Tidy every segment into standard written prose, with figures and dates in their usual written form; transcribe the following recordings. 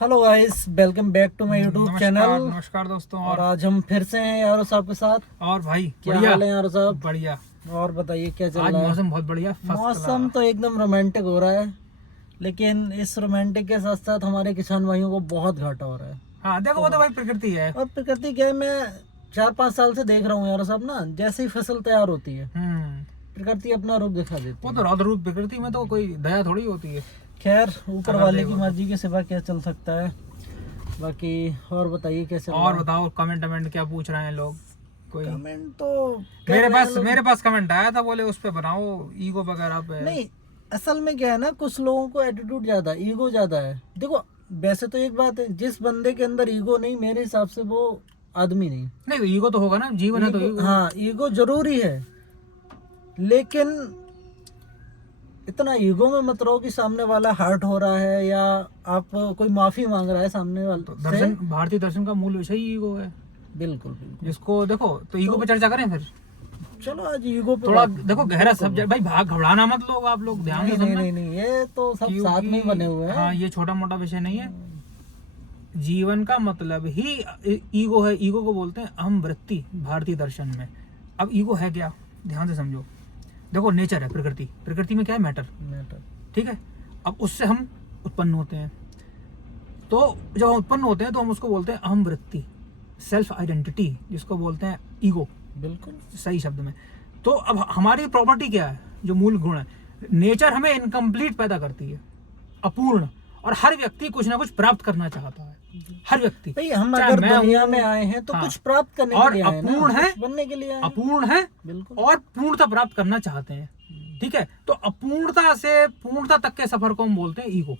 Hello guys, welcome back to my YouTube channel. नमस्कार दोस्तों। और आज हम फिर से हैं यारो साहब के साथ। और भाई क्या बढ़िया हाल है यारो साहब? बढ़िया। और बताइए क्या चल आज रहा है? मौसम बहुत बढ़िया, फर्स्ट मौसम तो एकदम रोमांटिक हो रहा है, लेकिन इस रोमांटिक के साथ साथ हमारे किसान भाइयों को बहुत घाटा हो रहा है। हाँ देखो, वो तो भाई प्रकृति है। और प्रकृति क्या है, मैं 4-5 साल से देख रहा हूँ यारो साहब ना, जैसे ही फसल तैयार होती है प्रकृति अपना रूप दिखा देती वो है। तो रौद्र रूप, प्रकृति में तो कोई दया थोड़ी होती है। खैर, ऊपर अगर वाले की देखो। मर्जी के सिवा क्या चल सकता है। बाकी और बताइए क्या चल रहा और है? बताओ, कमेंट क्या पूछ रहे हैं लोग? कोई कमेंट तो कर रहे हैं लोग। मेरे पास कमेंट आया था, बोले उस पे बनाओ, ईगो वगैरह पे। नहीं, असल में क्या है ना, कुछ लोगों को एटीट्यूड ज्यादा, ईगो ज्यादा है। देखो, वैसे तो एक बात है, जिस बंदे के अंदर ईगो नहीं, मेरे हिसाब से वो आदमी नहीं। नहीं, ईगो तो होगा ना, जीवन है तो ईगो। हाँ, ईगो जरूरी है, लेकिन इतना ईगो में मत रहो कि सामने वाला हर्ट हो रहा है या आप कोई माफी मांग रहा है सामने तो वाले से। दर्शन, भारतीय दर्शन का मूल विषय ही ईगो है। बिल्कुल बिल्कुल। जिसको देखो, तो ईगो पे चर्चा करें फिर। चलो आज ईगो पे थोड़ा बात- देखो, गहरा सब्जेक्ट भाई, भाग घबराना मत लोग, आप लोग ध्यान से नहीं नहीं सुनना। नहीं नहीं, ये तो सब क्योंकि- साथ में ही बने हुए हैं। हाँ, ये छोटा मोटा विषय नहीं है। जीवन का मतलब ही ईगो है। ईगो को बोलते हैं अहम वृत्ति भारतीय दर्शन में। अब ईगो है क्या, ध्यान से समझो। देखो, नेचर है, प्रकृति। प्रकृति में क्या है? मैटर। मैटर। ठीक है। अब उससे हम उत्पन्न होते हैं, तो जब हम उत्पन्न होते हैं तो हम उसको बोलते हैं अहम वृत्ति, सेल्फ आइडेंटिटी, जिसको बोलते हैं ईगो, बिल्कुल सही शब्द में। तो अब हमारी प्रॉपर्टी क्या है, जो मूल गुण है? नेचर हमें इनकम्प्लीट पैदा करती है, अपूर्ण। और हर व्यक्ति कुछ ना कुछ प्राप्त करना चाहता है, हर व्यक्ति। भाई, हम चाहे अगर मैं दुनिया हूँ, में आए हैं तो हाँ, कुछ प्राप्त करने और के लिए आए हैं ना, अपूर्ण है, कुछ बनने के लिए आए हैं। अपूर्ण है बिल्कुल। और पूर्णता प्राप्त करना चाहते हैं। ठीक है, तो अपूर्णता से पूर्णता तक के सफर को हम बोलते हैं ईगो।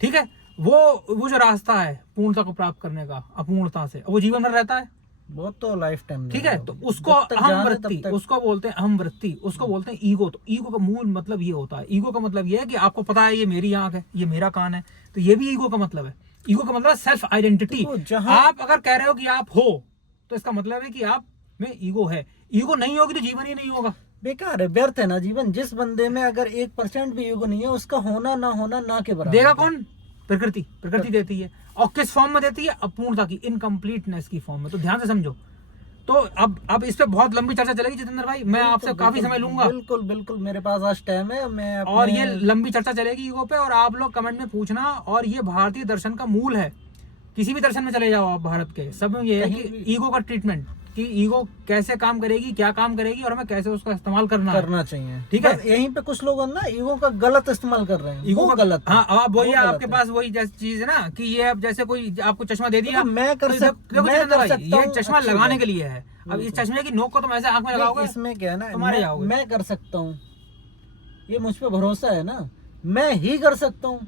ठीक है, वो जो रास्ता है पूर्णता को प्राप्त करने का, अपूर्णता से, वो जीवन में रहता है। वो तो लाइफ टाइम। ठीक है, तो उसको अहम वृत्ति, उसको बोलते हैं अहम वृत्ति, उसको बोलते हैं ईगो। तो ईगो का मूल मतलब ये होता है। ईगो का मतलब ये है कि आपको पता है ये मेरी आंख है, ये मेरा कान है, तो ये भी ईगो का मतलब है। ईगो का मतलब है सेल्फ आइडेंटिटी। आप अगर कह रहे हो कि आप हो, तो इसका मतलब है कि आप में ईगो है। ईगो नहीं होगी तो जीवन ही नहीं होगा, बेकार है, व्यर्थ है ना जीवन। जिस बंदे में अगर 1% भी ईगो नहीं है, उसका होना ना के बराबर। देगा कौन? प्रकृति। प्रकृति देती है, और किस फॉर्म में देती है? अपूर्णता की, इनकम्प्लीटनेस की फॉर्म में। तो ध्यान से समझो। तो अब इस पे बहुत लंबी चर्चा चलेगी जितेंद्र भाई, मैं आपसे काफी समय लूंगा। बिल्कुल बिल्कुल, मेरे पास आज टाइम है। मैं और ये लंबी चर्चा चलेगी ईगो पे, और आप लोग कमेंट में पूछना। और ये भारतीय दर्शन का मूल है। किसी भी दर्शन में चले जाओ आप भारत के, सब में ये है कि ईगो का ट्रीटमेंट, कि ईगो कैसे काम करेगी, क्या काम करेगी, और हमें कैसे उसका इस्तेमाल करना चाहिए। ठीक है, यहीं पे कुछ लोग ना ईगो का गलत इस्तेमाल कर रहे हैं। ईगो का गलत है। हाँ, अब वही आपके पास वही जैसी चीज है ना, कि ये अब जैसे कोई आपको चश्मा दे दिया, मैं कर तो सकता ये हूँ, चश्मा अच्छी लगाने बात। के लिए है। अब इस चश्मे की नोक को तुम ऐसे आंख में लगाओगे, इसमें क्या है ना, तो मारे जाओगे। मैं कर सकता हूँ, ये मुझ पे भरोसा है ना, मैं ही कर सकता हूँ,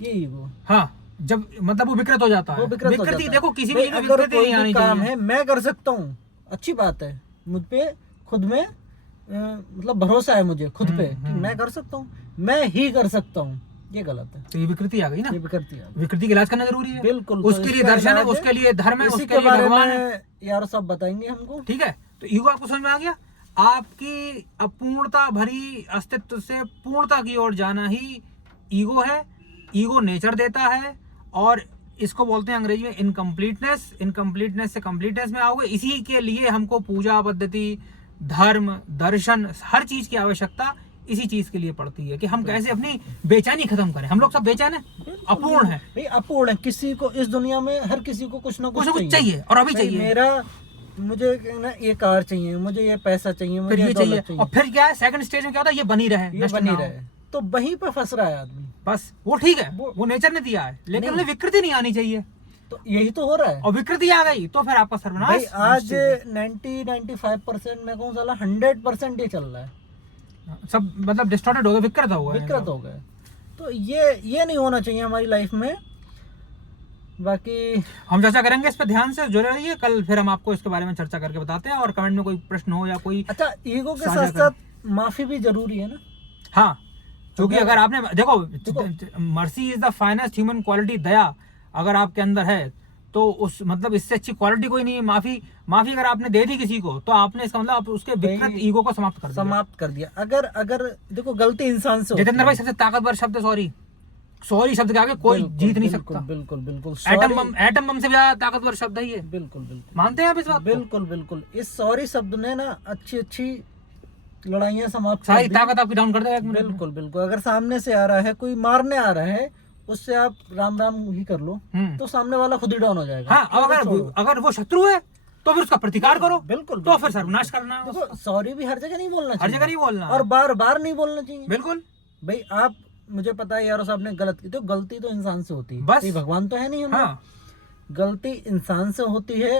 ये ईगो। हाँ, जब मतलब वो विकृत हो जाता है। वो विकृत हो विकृति जाता है। देखो, किसी भी चीज में अगर विकृति कोई नहीं भी आनी काम चाहिए। है, मैं कर सकता हूँ, अच्छी बात है। मुझ पे खुद में मतलब भरोसा है मुझे खुद पे कि मैं कर सकता हूँ, मैं ही कर सकता हूँ, ये गलत है। तो ये विकृति आ गई ना, ये विकृति है। विकृति का इलाज करना जरूरी है। बिल्कुल। उसके लिए दर्शन है, उसके लिए धर्म है, उसके लिए भगवान है। यार सब बताएंगे हमको। ठीक है, तो ईगो आपको समझ में आ गया। आपकी अपूर्णता भरी अस्तित्व से पूर्णता की ओर जाना ही ईगो है। ईगो नेचर देता है, और इसको बोलते हैं अंग्रेजी में इनकम्प्लीटनेस। इनकम्प्लीटनेस से कंप्लीटनेस में आओगे। इसी के लिए हमको पूजा पद्धति, धर्म, दर्शन, हर चीज की आवश्यकता इसी चीज के लिए पड़ती है, कि हम कैसे अपनी बेचैनी खत्म करें। हम लोग सब बेचैन है, अपूर्ण है। भाई अपूर्ण है। किसी को इस दुनिया में, हर किसी को कुछ ना कुछ चाहिए, और अभी चाहिए। मुझे ना ये कार चाहिए, मुझे ये पैसा चाहिए, फिर मुझे ये चाहिए, और फिर क्या है, सेकंड स्टेज में क्या होता है, ये बनी रहे, ये नष्ट बनी ना हो। रहे। तो वहीं पे फंस रहा है आदमी। बस वो ठीक है, वो नेचर ने दिया है, लेकिन उन्हें विकृति नहीं आनी चाहिए। तो यही तो हो रहा है। और विकृति आ गई तो फिर आपका सर्वनाश। भाई आज 90-95% में कौन साला 100% ये चल रहा है। सब मतलब डिस्टॉर्टेड हो गए, विकृत हो गए, विकृत हो गए। तो ये नहीं होना चाहिए हमारी लाइफ में। बाकी हम चर्चा करेंगे इस पे, ध्यान से जुड़े रहिए। कल फिर हम आपको इसके बारे में चर्चा करके बताते हैं। और कमेंट में कोई प्रश्न हो या कोई, अच्छा, ईगो के साथ साथ माफी भी जरूरी है ना। हाँ, क्योंकि अगर आपने देखो, mercy is the finest human quality. दया अगर आपके अंदर है तो उस मतलब इससे अच्छी क्वालिटी कोई नहीं है। माफी अगर आपने दे दी किसी को, तो आपने इसका मतलब आप उसके विकृत ईगो को समाप्त कर दिया। अगर देखो, गलती इंसान से जितेंद्र भाई, सबसे ताकतवर शब्द सॉरी। सॉरी शब्द के आगे कोई बिल्कुल, जीत नहीं बिल्कुल, सकता। बिल्कुल बिल्कुल एटम बम से ज्यादा ताकतवर शब्द है ये। बिल्कुल बिल्कुल मानते हैं आप इस बात को? बिल्कुल बिल्कुल इस सॉरी शब्द ने ना अच्छी अच्छी लड़ाइयाँ समाप्त कर सारी दी। ताकत आपकी डाउन कर देगा एक मिनट में। बिल्कुल बिल्कुल अगर सामने से आ रहा है कोई मारने आ रहा है उससे आप राम राम ही कर लो तो सामने वाला खुद ही डाउन हो जाएगा। हाँ, अब अगर वो शत्रु है तो फिर उसका प्रतिकार करो, बिल्कुल तो फिर सर्वनाश करना है देखो सॉरी भी हर जगह नहीं बोलना हर चाहिए, जगह नहीं बोलना है। और बार बार नहीं बोलना चाहिए। बिल्कुल भाई आप मुझे पता है यारो साहब ने गलत की, तो गलती तो इंसान से होती है, बस। ये भगवान तो है नहीं हमें। हाँ, गलती इंसान से होती है।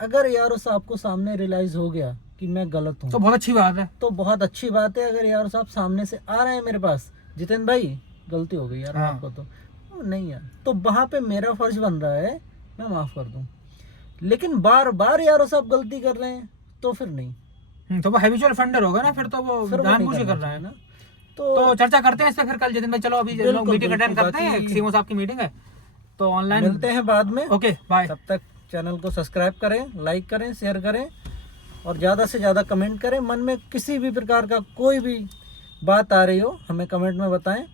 अगर यारो साहब को सामने रियलाइज हो गया कि मैं गलत हूँ तो बहुत अच्छी बात है। तो बहुत अच्छी बात है। अगर यारो साहब सामने से आ रहे हैं मेरे पास, जितेंद्र भाई गलती हो गई यार हाँ। आपको तो नहीं यार, तो वहां पे मेरा फर्ज बन रहा है मैं माफ कर दूं। लेकिन बार बार यारो साहब गलती कर रहे हैं तो फिर नहीं, तो वो हैबिचुअल फंडर होगा ना, फिर तो वो फिर वो नहीं जानबूझ के करना कर रहा है चाहिए ना। ना। तो चर्चा करते हैं इस पे फिर कल जितिन भाई। चलो अभी बिल्कुल, लोग मीटिंग अटेंड बिल्कुल, करते हैं, बाकी- सीएमओ साहब की मीटिंग है तो ऑनलाइन मिलते हैं बाद में। Okay bye. तब तक चैनल को सब्सक्राइब करें, लाइक करें, शेयर करें और ज़्यादा से ज़्यादा कमेंट करें। मन में किसी भी प्रकार का कोई भी बात आ रही हो हमें कमेंट में बताएं।